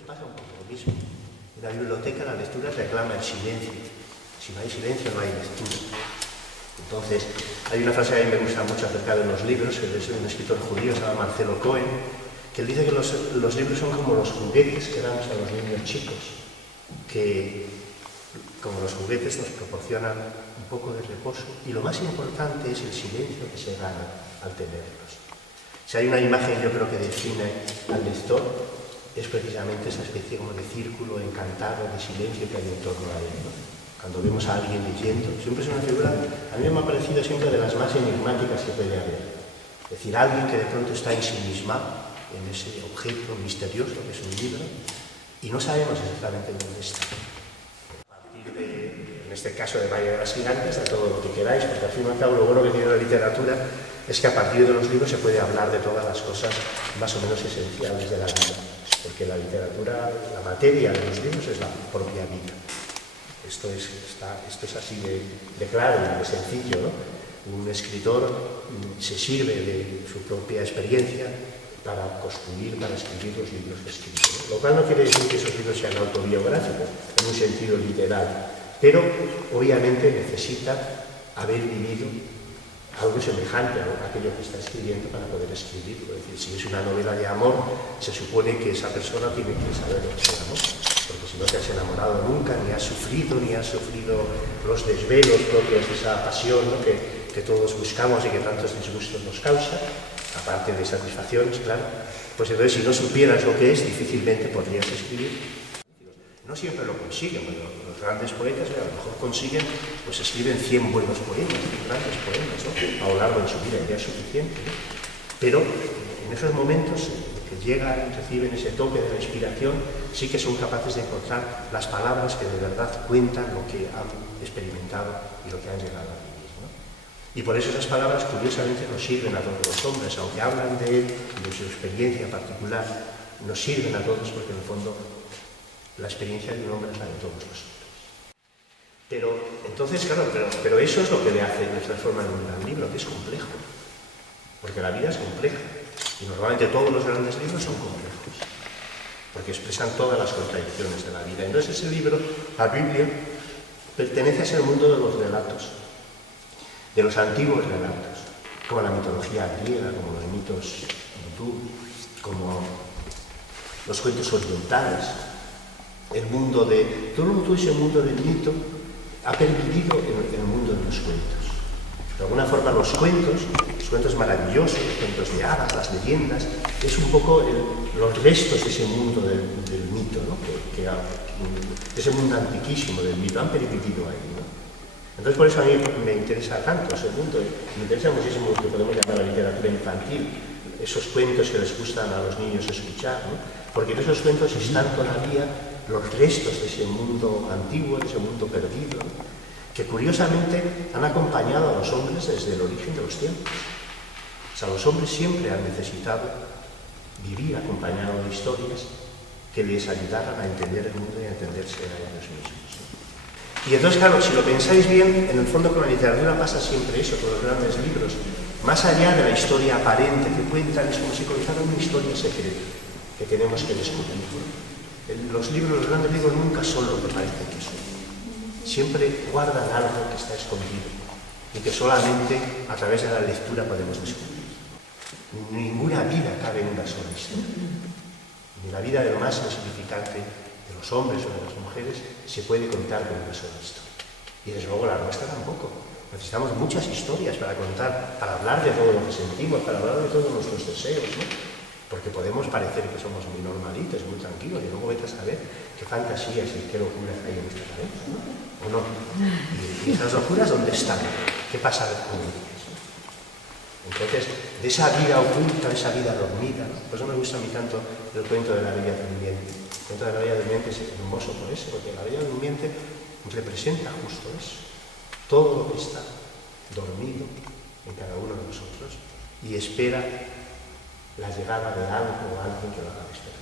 libros pasa un poco lo mismo. En la biblioteca la lectura reclama el silencio. Si no hay silencio, no hay lectura. Entonces, hay una frase que a mí me gusta mucho acerca de los libros, que es de un escritor judío, se llama Marcelo Cohen, que él dice que los libros son como los juguetes que damos a los niños chicos, que como los juguetes nos proporcionan un poco de reposo, y lo más importante es el silencio que se gana al tenerlos. Si hay una imagen, yo creo que define al lector, es precisamente esa especie como de círculo encantado de silencio que hay en torno a él, ¿no? Cuando vemos a alguien leyendo, siempre es una figura, a mí me ha parecido siempre de las más enigmáticas que puede haber. Es decir, alguien que de pronto está ensimismado en ese objeto misterioso que es un libro y no sabemos exactamente dónde está. A partir de, en este caso de Valle de las Gigantes, de todo lo que queráis, porque al fin y al cabo lo bueno que tiene la literatura es que a partir de los libros se puede hablar de todas las cosas más o menos esenciales de la vida, porque la literatura, la materia de los libros es la propia vida. Esto es así de claro y de sencillo, ¿no? Un escritor se sirve de su propia experiencia para construir, para escribir los libros que escribe, ¿no? Lo cual no quiere decir que esos libros sean autobiográficos, en un sentido literal, pero obviamente necesita haber vivido algo semejante a aquello que está escribiendo para poder escribirlo. Es decir, si es una novela de amor, se supone que esa persona tiene que saber lo que es el amor, porque si no te has enamorado nunca, ni has sufrido los desvelos propios de esa pasión, ¿no? que todos buscamos y que tantos disgustos nos causa, aparte de satisfacciones, claro. Pues entonces, si no supieras lo que es, difícilmente podrías escribir. No siempre lo consiguen, bueno, los grandes poetas a lo mejor consiguen, pues escriben 100 buenos poemas, 100 grandes poemas, ¿no? A lo largo de su vida, ya es suficiente, ¿no? Pero en esos momentos que llegan y reciben ese toque de la inspiración, sí que son capaces de encontrar las palabras que de verdad cuentan lo que han experimentado y lo que han llegado a vivir, ¿no? Y por eso esas palabras, curiosamente, nos sirven a todos los hombres, aunque hablan de él y de su experiencia particular, nos sirven a todos porque en el fondo la experiencia de un hombre es la de todos nosotros. Pero, entonces, claro, pero eso es lo que le transforma en un gran libro, que es complejo. Porque la vida es compleja. Y normalmente todos los grandes libros son complejos. Porque expresan todas las contradicciones de la vida. Entonces ese libro, la Biblia, pertenece a ese mundo de los relatos. De los antiguos relatos. Como la mitología griega, como los mitos hindú, como los cuentos orientales. Todo ese mundo del mito ha pervivido en el mundo de los cuentos. De alguna forma los cuentos maravillosos, los cuentos de hadas, las leyendas, es un poco los restos de ese mundo del mito, ¿no? Ese mundo antiquísimo del mito, han pervivido ahí, ¿no? Entonces por eso a mí me interesa tanto ese mundo, me interesa muchísimo lo que podemos llamar la literatura infantil, esos cuentos que les gustan a los niños escuchar, ¿no? Porque en esos cuentos están todavía los restos de ese mundo antiguo, de ese mundo perdido, que curiosamente han acompañado a los hombres desde el origen de los tiempos. O sea, los hombres siempre han necesitado vivir acompañados de historias que les ayudaran a entender el mundo y a entenderse a ellos mismos, ¿no? Y entonces, claro, si lo pensáis bien, en el fondo con la literatura pasa siempre eso, con los grandes libros. Más allá de la historia aparente que cuentan, es como si contaran una historia secreta que tenemos que descubrir. Los grandes libros nunca son lo que parecen que son. Siempre guardan algo que está escondido y que solamente a través de la lectura podemos descubrir. Ninguna vida cabe en una sola historia. Ni la vida de lo más insignificante de los hombres o de las mujeres se puede contar con una sola historia. Y desde luego la nuestra tampoco. Necesitamos muchas historias para contar, para hablar de todo lo que sentimos, para hablar de todos nuestros deseos, ¿no? Porque podemos parecer que somos muy normalitos, muy tranquilos, y luego vete a saber qué fantasías y qué locuras hay en nuestra cabeza, ¿no? ¿O no? Y esas locuras, ¿dónde están? ¿Qué pasa con ellas? Entonces, de esa vida oculta, de esa vida dormida, ¿no? Por eso me gusta a mí tanto el cuento de la Bella Durmiente. El cuento de la Bella Durmiente es hermoso por eso, porque la Bella Durmiente representa justo eso. Todo lo que está dormido en cada uno de nosotros y espera la llegada de algo o alguien que lo haga despertar.